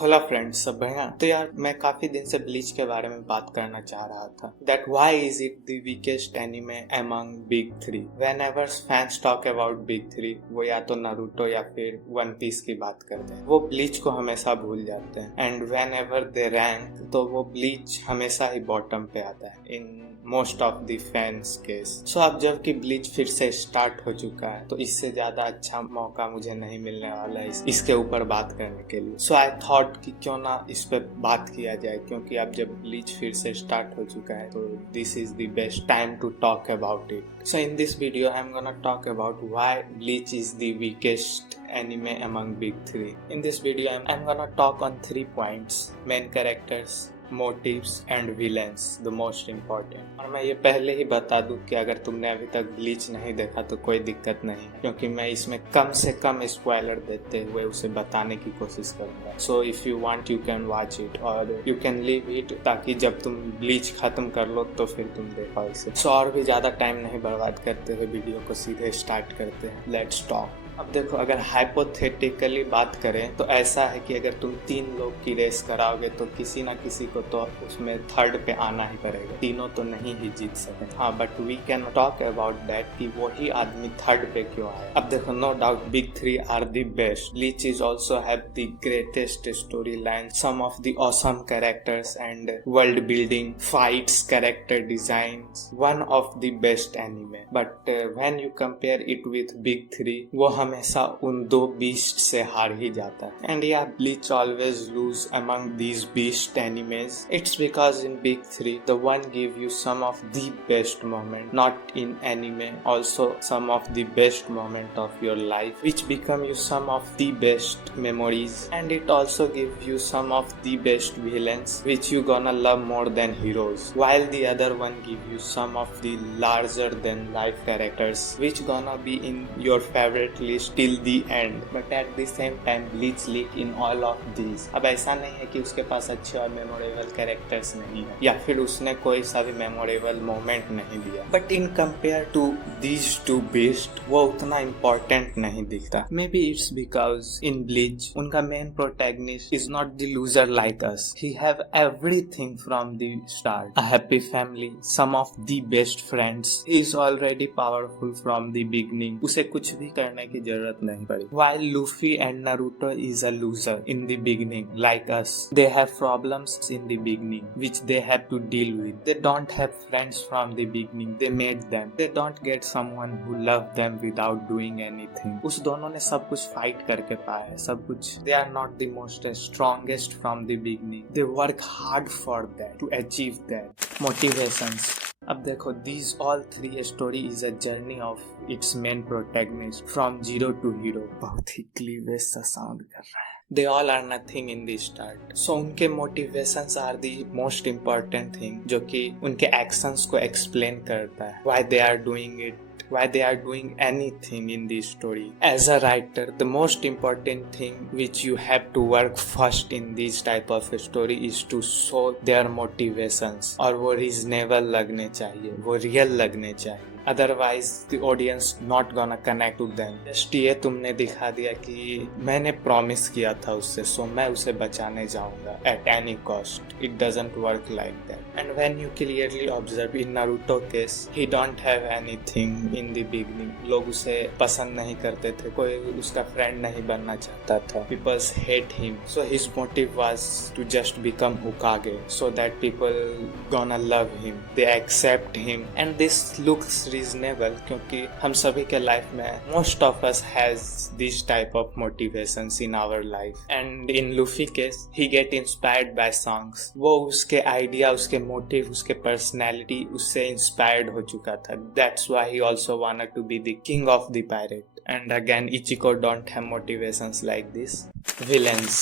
होला फ्रेंड्स, सब बढ़िया। तो यार मैं काफी दिन से ब्लीच के बारे में बात करना चाह रहा था। That why is it the weakest anime among big three. When ever fans talk about big three, वो या तो नारुतो या फिर वन पीस की बात करते हैं। वो ब्लीच को हमेशा भूल जाते हैं। And whenever they rank, तो वो ब्लीच हमेशा ही बॉटम पे आता है in most of the fans case. So अब जबकि ब्लीच फिर से स्टार्ट हो चुका है, तो इससे ज्यादा अच्छा मौका मुझे नहीं मिलने वाला है इसके ऊपर बात करने के लिए। सो आई थॉट कि क्यों ना इस पे बात किया जाए, क्योंकि अब जब ब्लीच फिर से स्टार्ट हो चुका है तो this is the best time to talk about it. So in this video I am gonna talk about why Bleach is the weakest anime among big three. In this video I'm gonna talk on 3 points: main characters, motives and villains, the most important. और मैं ये पहले ही बता दूं कि अगर तुमने अभी तक ब्लीच नहीं देखा तो कोई दिक्कत नहीं है, क्योंकि मैं इसमें कम से कम स्पॉइलर देते हुए उसे बताने की कोशिश करूंगा। So if you want you can watch it और यू कैन लीव इट, ताकि जब तुम ब्लीच खत्म कर लो तो फिर तुम देखो इसे। सो और भी ज्यादा टाइम नहीं बर्बाद करते हुए वीडियो को सीधे स्टार्ट करते हैं। Let's talk. अब देखो, अगर हाइपोथेटिकली बात करें तो ऐसा है कि अगर तुम 3 लोग की रेस कराओगे तो किसी ना किसी को तो उसमें थर्ड पे आना ही पड़ेगा। तीनों तो नहीं ही जीत सके। हाँ, but we can talk about that कि वही आदमी थर्ड पे क्यों आया। अब देखो, no doubt big three are the best. Bleach is also have the greatest story line, some of the awesome characters and world building, fights, character design, one of the best anime. But when you compare it with big three, वो हमेशा उन 2 beast से हार ही जाता है। And या Bleach always lose among these beast animes. It's because in big three the one give you some of the best moment, not in anime also some of the best moment of your life, which become you some of the best memories. And it also give you some of the best villains which you gonna love more than heroes, while the other one give you some of the larger than life characters which gonna be in your favorite list till the end. But at the same time Bleach leak in all of these. अब ऐसा नहीं है कि उसके पास अच्छे और memorable characters नहीं है या फिर उसने कोई सा भी मेमोरेबल मोमेंट नहीं दिया, but in compare to these two beasts वो उतना इम्पोर्टेंट नहीं दिखता। Maybe it's because in Bleach उनका main protagonist is not the loser like us. He have everything from the start: a happy family, some of the best friends. He is already powerful from the beginning. उसे कुछ भी करने की जरूरत नहीं पड़ी। While Luffy and Naruto is a loser in the beginning, like us. They have problems in the beginning which they have to deal with. They don't have friends from the beginning. They made them. They don't get someone who love them without doing anything. उस दोनों ने सब कुछ fight करके पाया है, सब कुछ। They are not the most strongest from the beginning. They work hard for that, to achieve that. Motivations. अब देखो, these all 3 story is a journey of its main protagonist from zero to hero. बहुत ही cleavage सा sound कर रहा है। They all are nothing in the start. So उनके motivations are the most important thing, जो कि उनके actions को explain करता है. Why they are doing it, why they are doing anything in this story. As a writer, the most important thing which you have to work first in this type of story is to show their motivations. और वो reasonable लगने चाहिए, वो real लगने चाहिए। Otherwise the audience not gonna connect to them. Just ये तुमने दिखा दिया कि मैंने प्रॉमिस किया था उससे, सो मैं उसे बचाने जाऊंगा at any cost. It doesn't work like that. And when you clearly observe in Naruto case, he don't have anything in the beginning. लोग उसे पसंद नहीं करते थे, कोई उसका फ्रेंड नहीं बनना चाहता था. People hate him. So his motive was to just become Hokage, so that people gonna love him. They accept him. And this looks reasonable क्योंकि हम सभी के लाइफ में most of us has this type of motivations in our life. And in Luffy case, he get inspired by songs. वो उसके idea, उसके motive, उसके personality उससे इंस्पायर्ड हो चुका था. That's why he also wanted to be the king of the pirate. And again, Ichigo don't have motivations like this. Villains.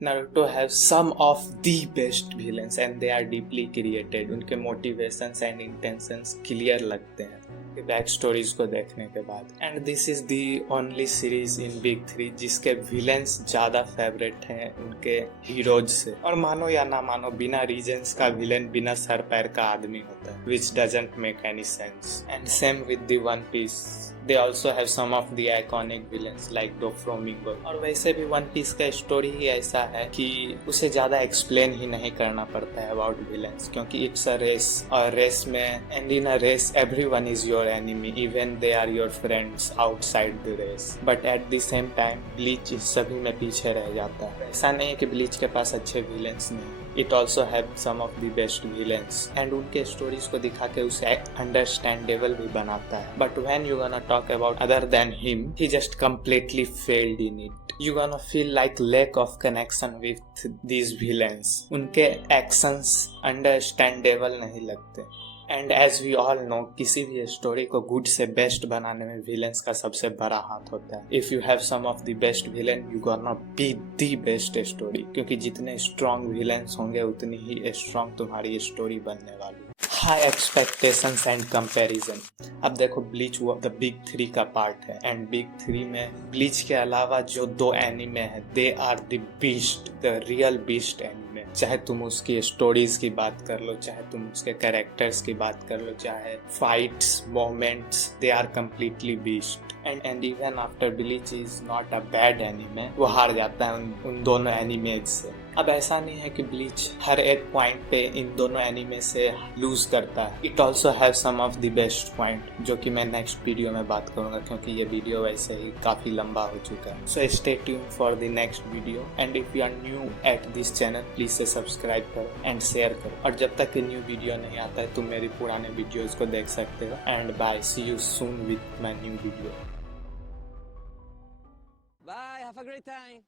Naruto have some of the best villains and they are deeply created. उनके motivations and intentions clear लगते हैं. Back stories को देखने के बाद। And this is the only series in big three जिसके villains ज्यादा favourite हैं उनके हीरोज से। और मानो या ना मानो, बिना रीजंस का विलेन बिना सर पैर का आदमी होता है, which doesn't make any sense. And same with the One Piece. They also have some of the iconic villains like Doflamingo. और वैसे भी वन पीस का स्टोरी ही ऐसा है कि उसे ज्यादा एक्सप्लेन ही नहीं करना पड़ता है अबाउट विलेंस, क्योंकि इट्स अ रेस, और रेस में and in a race everyone is your enemy, even they are your friends outside the race. But at the same time Bleach सभी में पीछे रह जाता है। ऐसा नहीं है कि ब्लीच के पास अच्छे विलेंस नहीं, it also have some of the best villains. And उनके स्टोरीज को दिखा के उसे अंडरस्टैंडेबल भी बनाता है। But when you gonna talk about other than him, he just completely failed in it. You gonna feel like lack of connection with these villains. उनके actions understandable नहीं लगते। And as we all know, किसी भी story को good से best बनाने में villains का सबसे बड़ा हाथ होता है। If you have some of the best villain, you gonna be the best story, क्योंकि जितने स्ट्रॉन्ग विलेंस होंगे उतनी ही स्ट्रॉन्ग तुम्हारी स्टोरी बनने वाली। High expectations and comparison. अब देखो, ब्लीच वो द बिग थ्री का पार्ट है, एंड बिग थ्री में ब्लीच के अलावा जो दो एनिमे है, they are the beast, the real beast anime. चाहे तुम उसकी स्टोरीज की बात कर लो, चाहे तुम उसके कैरेक्टर्स की बात कर लो, चाहे fights, moments, they are completely beast. And even after Bleach is not a bad anime, वो हार जाता है उन दोनों एनिमेज से। अब ऐसा नहीं है कि ब्लीच हर एक पॉइंट पे इन दोनों एनिमे से लूज करता है। It also have some of the best point, जो कि मैं नेक्स्ट वीडियो में बात करूंगा, क्योंकि ये वीडियो वैसे ही काफी लंबा हो चुका है। So stay tune for the next video, and if you are new at this channel, please say subscribe करो एंड शेयर करो। और जब तक न्यू वीडियो नहीं आता है, तुम मेरी पुराने वीडियोज को देख सकते हो। And bye, see you soon with my new video. Bye, have a great time.